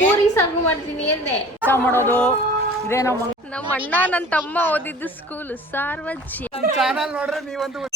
ಪೂರಿ ಸಾಗು ಮಾಡ್ತೀನಿ ಎಂದೆ ಮಾಡೋದು ಇದೇ ನಮ್ಮ ಅಣ್ಣ ನನ್ನ ತಮ್ಮ ಓದಿದ್ದು ಸ್ಕೂಲ್ ಸಾರ್ವಜಿ ಚಾನಲ್ ನೋಡ್ರೆ ನೀವಂತೂ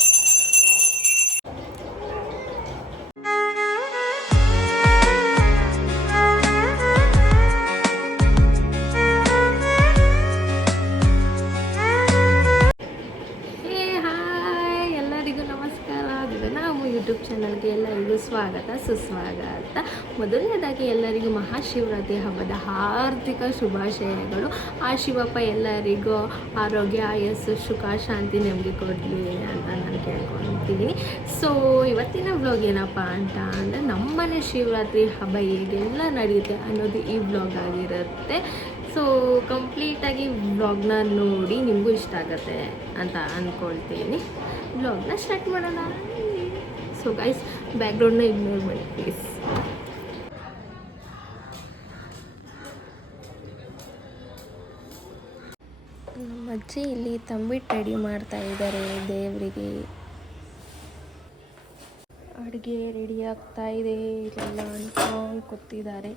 ಯೂಟ್ಯೂಬ್ ಚಾನಲ್ಗೆ ಎಲ್ಲರಿಗೂ ಸ್ವಾಗತ ಸುಸ್ವಾಗತ. ಮೊದಲನೇದಾಗಿ ಎಲ್ಲರಿಗೂ ಮಹಾಶಿವರಾತ್ರಿ ಹಬ್ಬದ ಹಾರ್ದಿಕ ಶುಭಾಶಯಗಳು. ಆ ಶಿವಪ್ಪ ಎಲ್ಲರಿಗೂ ಆರೋಗ್ಯ ಆಯಸ್ಸು ಸುಖ ಶಾಂತಿ ನೆಮ್ಮದಿ ಕೊಡಲಿ ಅಂತ ನಾನು ಕೇಳ್ಕೊತಿದ್ದೀನಿ. ಸೊ ಇವತ್ತಿನ ವ್ಲಾಗ್ ಏನಪ್ಪ ಅಂತ ಅಂದರೆ ನಮ್ಮನೆ ಶಿವರಾತ್ರಿ ಹಬ್ಬ ಹೇಗೆಲ್ಲ ನಡೆಯುತ್ತೆ ಅನ್ನೋದು ಈ ವ್ಲಾಗ್ ಆಗಿರುತ್ತೆ. ಸೊ ಕಂಪ್ಲೀಟಾಗಿ ವ್ಲಾಗ್ನ ನೋಡಿ ನಿಮಗೂ ಇಷ್ಟ ಆಗುತ್ತೆ ಅಂತ ಅಂದ್ಕೊಳ್ತೀನಿ. ವ್ಲಾಗ್ನ ಸ್ಟಾರ್ಟ್ ಮಾಡೋಣ. ಸೊ ಗೈಸ್ ಬ್ಯಾಕ್ಗ್ರೌಂಡ್ನ ಇಗ್ನೋರ್ ಮಾಡಿ ಪ್ಲೀಸ್. ನಮ್ಮ ಅಜ್ಜಿ ಇಲ್ಲಿ ತಂಬಿಟ್ಟು ರೆಡಿ ಮಾಡ್ತಾ ಇದ್ದಾರೆ ದೇವರಿಗೆ. ಅಡುಗೆ ರೆಡಿ ಆಗ್ತಾ ಇದೆ. ಇಲ್ಲೆಲ್ಲ ಅನ್ಕೊಂಡು ಕೂತಿದ್ದಾರೆ.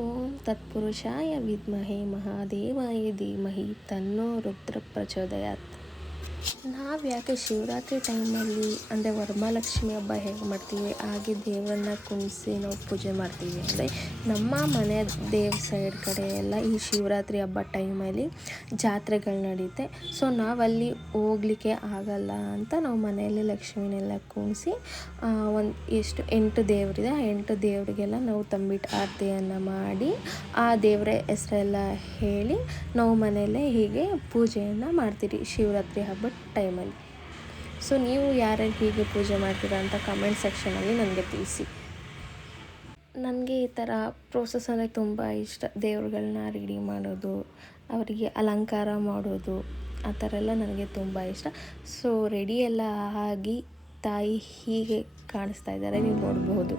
ಓಂ ತತ್ಪುರುಷಾಯ ವಿದ್ಮಹೆ ಮಹಾದೇವಾಯ ಧೀಮಹಿ ತನ್ನೋ ರುದ್ರ ಪ್ರಚೋದಯಾತ್. ನಾವು ಯಾಕೆ ಶಿವರಾತ್ರಿ ಟೈಮಲ್ಲಿ ಅಂದರೆ ವರಮಹಾಲಕ್ಷ್ಮಿ ಹಬ್ಬ ಹೇಗೆ ಮಾಡ್ತೀವಿ ಹಾಗೆ ದೇವರನ್ನ ಕುಣಿಸಿ ನಾವು ಪೂಜೆ ಮಾಡ್ತೀವಿ ಅಂದರೆ ನಮ್ಮ ಮನೆ ದೇವ್ರ ಸೈಡ್ ಕಡೆ ಎಲ್ಲ ಈ ಶಿವರಾತ್ರಿ ಹಬ್ಬ ಟೈಮಲ್ಲಿ ಜಾತ್ರೆಗಳು ನಡೆಯುತ್ತೆ. ಸೊ ನಾವಲ್ಲಿ ಹೋಗ್ಲಿಕ್ಕೆ ಆಗಲ್ಲ ಅಂತ ನಾವು ಮನೆಯಲ್ಲಿ ಲಕ್ಷ್ಮಿನೆಲ್ಲ ಕುಣಿಸಿ ಎಷ್ಟು 8 ದೇವರಿದೆ ಆ 8 ದೇವರಿಗೆಲ್ಲ ನಾವು ತಂಬಿಟ್ಟು ಆರತಿಯನ್ನು ಮಾಡಿ ಆ ದೇವರ ಹೆಸರೆಲ್ಲ ಹೇಳಿ ನಾವು ಮನೆಯಲ್ಲೇ ಹೀಗೆ ಪೂಜೆಯನ್ನು ಮಾಡ್ತೀವಿ ಶಿವರಾತ್ರಿ ಹಬ್ಬದ ಟೈಮಲ್ಲಿ. ಸೊ ನೀವು ಯಾರ್ಯಾರು ಹೀಗೆ ಪೂಜೆ ಮಾಡ್ತೀರಾ ಅಂತ ಕಮೆಂಟ್ ಸೆಕ್ಷನಲ್ಲಿ ನನಗೆ ತಿಳಿಸಿ. ನನಗೆ ಈ ಥರ ಪ್ರೋಸೆಸ್ ಅಂದರೆ ತುಂಬ ಇಷ್ಟ. ದೇವ್ರುಗಳನ್ನ ರೆಡಿ ಮಾಡೋದು, ಅವರಿಗೆ ಅಲಂಕಾರ ಮಾಡೋದು, ಆ ಥರ ಎಲ್ಲ ನನಗೆ ತುಂಬ ಇಷ್ಟ. ಸೊ ರೆಡಿ ಎಲ್ಲ ಆಗಿ ತಾಯಿ ಹೀಗೆ ಕಾಣಿಸ್ತಾ ಇದ್ದಾರೆ, ನೀವು ನೋಡಬಹುದು.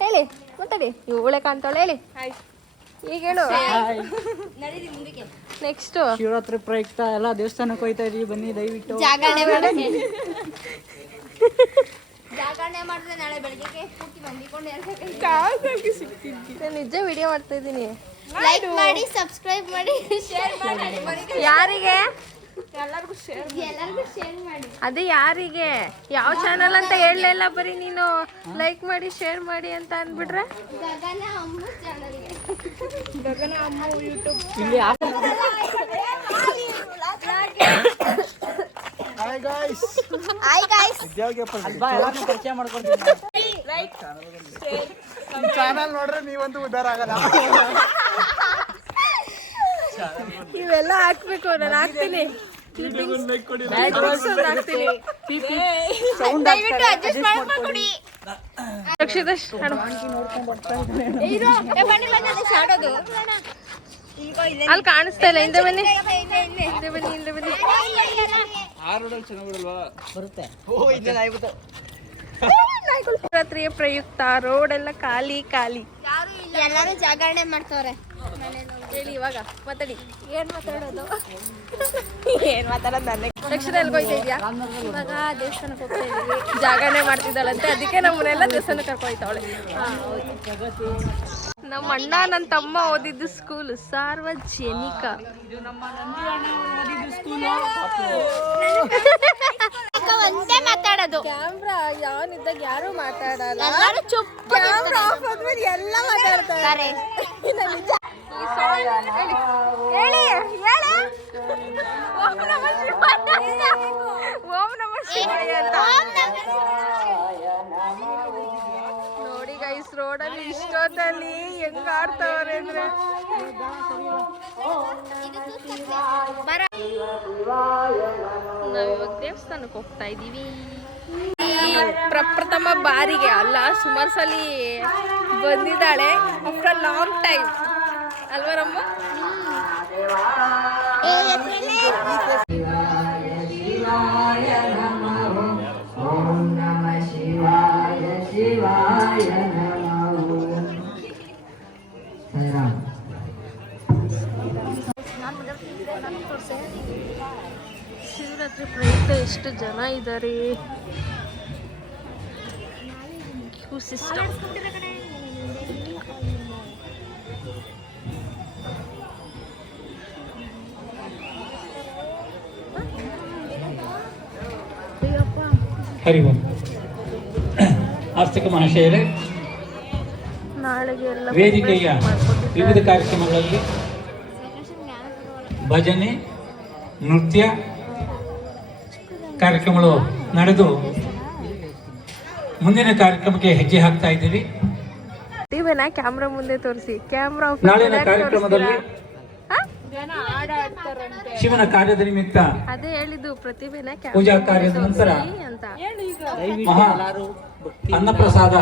ಹೇಳಿ ಮಾತಾಡಿ. ಇವಳೆ ಕಾಣ್ತಾಳೆ. ಹೇಳಿ ಈಗ ಹೇಳು. ನೆಕ್ಸ್ಟ್ ಶಿವರಾತ್ರಿ ಪ್ರಯುಕ್ತ ಎಲ್ಲ ದೇವಸ್ಥಾನಕ್ಕೆ ಹೋಗ್ತಾ ಇದೀವಿ, ಬನ್ನಿ ದಯವಿಟ್ಟು. ಜಾಗರಣೆ ಮಾಡಿದ್ರೆ ನಾಳೆ ಬೆಳಗ್ಗೆ ಪೂರ್ತಿ ಬಂದಿಕೊಂಡು ನಿಜ ವಿಡಿಯೋ ಮಾಡ್ತಾ ಇದ್ದೀನಿ. ಲೈಕ್ ಮಾಡಿ, ಸಬ್ಸ್ಕ್ರೈಬ್ ಮಾಡಿ, ಶೇರ್ ಮಾಡಿ. ಯಾರಿಗೆ? ಎಲ್ಲರಿಗೂ ಶೇರ್ ಮಾಡಿ. ಅದೇ ಯಾರಿಗೆ? ಯಾವ ಚಾನಲ್ ಅಂತ ಹೇಳಲಿಲ್ಲ, ಬರೀ ನೀನು ಲೈಕ್ ಮಾಡಿ ಶೇರ್ ಮಾಡಿ ಅಂತ ಅಂದ್ಬಿಟ್ರೆ. ಗಗನ ಅಮ್ಮು ಚಾನಲ್ಗೆ. ಗಗನ ಅಮ್ಮು ಯೂಟ್ಯೂಬ್. ಇಲ್ಲಿ ಹಾಯ್ ಗಾಯ್ಸ್. ಎಲ್ಲಾರನ್ನೂ ಪರಿಚಯ ಮಾಡ್ಕೊಡ್ತೀನಿ. ಚಾನಲ್ ನೋಡ್ರೆ ನೀವಂತೂ ಉದ್ದಾರ ಆಗಲ್ಲ. ಇವೆಲ್ಲ ಹಾಕ್ಬೇಕು, ನಾನು ಹಾಕ್ತೀನಿ. ದಯವಿಟ್ಟು ಅಡ್ಜಸ್ಟ್ ಮಾಡ್ಕೊಡಿ. ಅಲ್ಲಿ ಕಾಣಿಸ್ತಾ ಇಲ್ಲ. ಹಿಂದೆ ಬನ್ನಿ. ಶಿವರಾತ್ರಿಯ ಪ್ರಯುಕ್ತ ರೋಡ್ ಎಲ್ಲ ಖಾಲಿ. ಎಲ್ಲರೂ ಜಾಗರಣೆ ಮಾಡ್ತವ್ರೆ. ಹೇಳಿ ಇವಾಗ ಮಾತಾಡಿ. ಏನ್ ಮಾತಾಡೋದು ನನಗೆ. ತಕ್ಷಣ ಎಲ್ಲಿ ಹೋಯ್ತಾ ಇದೆಯಾ? ಇವಾಗ ದೇವಸ್ಥಾನಕ್ಕೆ ಹೋಗ್ತಾ ಇದೀವಿ. ಜಾಗರಣೆ ಮಾಡ್ತಿದ್ದಾಳಂತೆ, ಅದಕ್ಕೆ ನಮ್ಮನ್ನೆಲ್ಲ ದೇವಸ್ಥಾನಕ್ಕೆ ಕರ್ಕೊಯ್ತಾವಳೆ. ನಮ್ಮ ಅಣ್ಣ ನನ್ನ ತಮ್ಮ ಓದಿದ್ದು ಸ್ಕೂಲ್ ಸಾರ್ವಜನಿಕ. ಇದು ನಮ್ಮ ನಂದಿ ಅಣ್ಣ ಅವ್ರು ಓದಿದ್ದು ಸ್ಕೂಲು. ಒಂದೇ ಮಾತಾಡೋದು. ಕ್ಯಾಮ್ರಾ ಯಾವನಿದ್ದಾಗ ಯಾರು ಮಾತಾಡಲ್ಲ. ಎಲ್ಲರೂ ಚುಪ್. ಕ್ಯಾಮ್ರಾ ಆಫ್ ಆದ್ಮೇಲೆ ಎಲ್ಲ ಮಾತಾಡ್ತಾರೆ. ಓಂ ನಮಃ ಶಿವಾಯ ಅಂತ. ನೋಡಿ ಗೈಸ್, ರೋಡಲ್ಲಿ ಇಷ್ಟೊತ್ತಲ್ಲಿ ಹೆಂಗ್ ಆಡ್ತಾವ್ರೆ ಅಂದ್ರೆ. ನಾವಿವಾಗ ದೇವಸ್ಥಾನಕ್ಕೆ ಹೋಗ್ತಾ ಇದೀವಿ. ಪ್ರಪ್ರಥಮ ಬಾರಿಗೆ ಅಲ್ಲ, ಸುಮಾರು ಸಲ ಬಂದಿದ್ದಾಳೆ ಆಫ್ಟರ್ ಲಾಂಗ್ ಟೈಮ್ ಅಲ್ವಾ ರಮ್ಮ? ಶಿವರಾತ್ರಿ ಪ್ರಯುಕ್ತ ಎಷ್ಟು ಜನ ಇದ್ದಾರೆ. Q system. ಹರಿ ಓಂ. ಆಸ್ತಿಕ ಮಹಾಶಯರೇ, ನಾಳೆಗೆ ಎಲ್ಲ ವೇದಿಕೆಯ ವಿವಿಧ ಕಾರ್ಯಕ್ರಮಗಳಲ್ಲಿ ಭಜನೆ, ನೃತ್ಯ ಕಾರ್ಯಕ್ರಮಗಳು ನಡೆದು ಮುಂದಿನ ಕಾರ್ಯಕ್ರಮಕ್ಕೆ ಹೆಜ್ಜೆ ಹಾಕ್ತಾ ಇದ್ದೀವಿ. ಪ್ರತಿಭೆನ ಕ್ಯಾಮ್ರಾ ಮುಂದೆ ತೋರಿಸಿ. ಕ್ಯಾಮ್ರಾ ನಾಳಿನ ಕಾರ್ಯಕ್ರಮದಲ್ಲಿ ಶಿವನ ಕಾರ್ಯದ ನಿಮಿತ್ತ ಅದೇ ಹೇಳಿದ್ದು, ಪ್ರತಿಭೆನ ಪೂಜಾ ಕಾರ್ಯದ ನಂತರ ಅಂತ. ಮಹಾ ಅನ್ನಪ್ರಸಾದ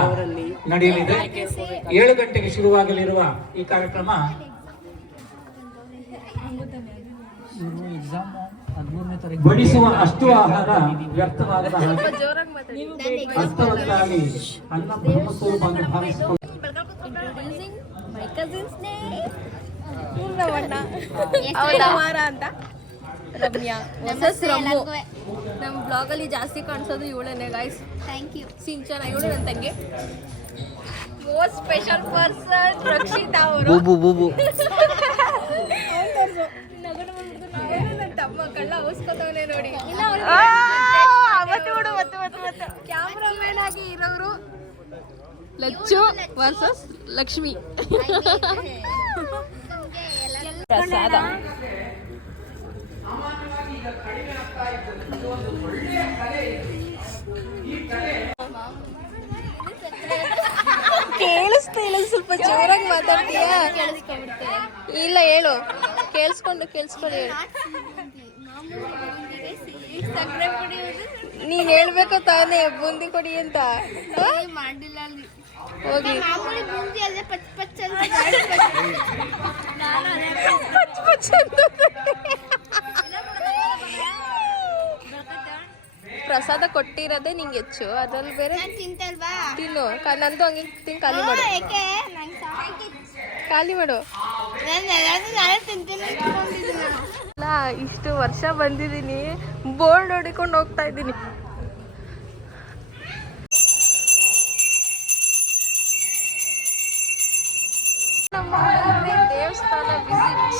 ನಡೆಯಲಿದೆ. 7 ಗಂಟೆಗೆ ಶುರುವಾಗಲಿರುವ ಈ ಕಾರ್ಯಕ್ರಮ ಬಡಿಸುವ ಅಷ್ಟು ಆಹಾರ ವ್ಯರ್ಥವಾಗದ ಹಾಗೆ ಜೋರಾಗಿ ಮಾತಾಡಿ. ಅರ್ಥವತ್ತಾಗಿ ಅನ್ನ ಬ್ರಹ್ಮ ಸ್ವರೂಪವನ್ನು ಭಾವಿಸಿಕೊಂಡು ಮೈ ಕಸಿನ್ಸ್ ಅವರ ಅಂತ ರಮ್ಯಾ ರಮ್ಮು. ನಮ್ಮ ಬ್ಲಾಗಲ್ಲಿ ಜಾಸ್ತಿ ಕಾಣಿಸೋದು ಇವಳೇನೆ ಗೈಸ್. Thank you. ಸಿಂಚನ ಇವಳು ನನ್ನ ತಂಗಿ. ಮೋಸ್ಟ್ ಸ್ಪೆಷಲ್ ಪರ್ಸನ್ ರಕ್ಷಿತಾ ಅವರು. ನನ್ನ ತಮ್ಮ ಕಳ್ಳ ಔಸ್ಕೊತವನೇ ನೋಡಿ. ಕ್ಯಾಮ್ರಾಮನ್ ಆಗಿ ಇರೋರು ಲಚ್ಚು ವರ್ಸಸ್ ಲಕ್ಷ್ಮಿ. ಪ್ರಸಾದ ಕೇಳಿಸ್ತಿಲ್ಲ, ಸ್ವಲ್ಪ ಜೋರಾಗಿ ಮಾತಾಡ್ತೀಯಾ? ಇಲ್ಲ ಹೇಳು, ಕೇಳಿಸ್ಕೊಂಡು ಹೇಳು. ನೀನ್ ಹೇಳ್ಬೇಕು ತಾನೇ ಬೂಂದಿ ಕೊಡಿ ಅಂತ. ಮಾಡಿಲ್ಲ ಅಲ್ಲಿ ಹೋಗಿ ಮಾಮೂಲಿ ಬೂಂದಿ ಅಲ್ಲೇ ಪಚ್ ಪಚ್ ಅಂತ ಪ್ರಸಾದ ಕೊಟ್ಟಿರೋದೇ ನಿಂಗೆ ಹೆಚ್ಚು, ಅದ್ರಲ್ಲಿ ಬೇರೆ ತಿಂತಲ್ವಾ ತಿನ್ನು. ನಂದು ಹಂಗೆ ತಿನ್ ಖಾಲಿ ಮಾಡು. ಖಾಲಿ ಮಾಡು. ಅಲ್ಲ, ಇಷ್ಟು ವರ್ಷ ಬಂದಿದ್ದೀನಿ, ಬೋರ್ಡ್ ಹೊಡಿಕೊಂಡು ಹೋಗ್ತಾ ಇದ್ದೀನಿ. ನಮ್ಮ ದೇವಸ್ಥಾನ ವಿಸಿಟ್.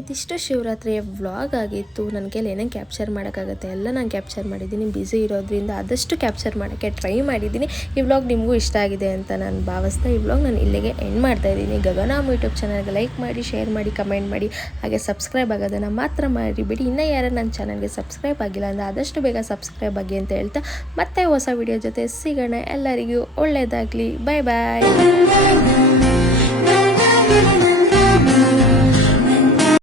ಇದಿಷ್ಟು ಶಿವರಾತ್ರಿಯ ವ್ಲಾಗ್ ಆಗಿತ್ತು. ನನ್ನ ಕೈಲಿ ಏನೇನು ಕ್ಯಾಪ್ಚರ್ ಮಾಡೋಕ್ಕಾಗುತ್ತೆ ಎಲ್ಲ ನಾನು ಕ್ಯಾಪ್ಚರ್ ಮಾಡಿದ್ದೀನಿ. ಬ್ಯುಸಿ ಇರೋದ್ರಿಂದ ಆದಷ್ಟು ಕ್ಯಾಪ್ಚರ್ ಮಾಡೋಕ್ಕೆ ಟ್ರೈ ಮಾಡಿದ್ದೀನಿ. ಈ ವ್ಲಾಗ್ ನಿಮಗೂ ಇಷ್ಟ ಆಗಿದೆ ಅಂತ ನಾನು ಭಾವಿಸ್ತಾ ಈ ವ್ಲಾಗ್ ನಾನು ಇಲ್ಲಿಗೆ ಎಂಡ್ ಮಾಡ್ತಾಯಿದ್ದೀನಿ. ಗಗನಾಮ್ ಯೂಟ್ಯೂಬ್ ಚಾನಲ್ಗೆ ಲೈಕ್ ಮಾಡಿ, ಶೇರ್ ಮಾಡಿ, ಕಮೆಂಟ್ ಮಾಡಿ, ಹಾಗೆ ಸಬ್ಸ್ಕ್ರೈಬ್ ಆಗೋದನ್ನು ಮಾತ್ರ ಮಾಡಿಬಿಡಿ. ಇನ್ನೂ ಯಾರು ನನ್ನ ಚಾನಲ್ಗೆ ಸಬ್ಸ್ಕ್ರೈಬ್ ಆಗಿಲ್ಲ ಅಂದರೆ ಆದಷ್ಟು ಬೇಗ ಸಬ್ಸ್ಕ್ರೈಬ್ ಆಗಿ ಅಂತ ಹೇಳ್ತಾ ಮತ್ತೆ ಹೊಸ ವಿಡಿಯೋ ಜೊತೆ ಸಿಗೋಣ. ಎಲ್ಲರಿಗೂ ಒಳ್ಳೆಯದಾಗಲಿ. ಬಾಯ್ ಬಾಯ್.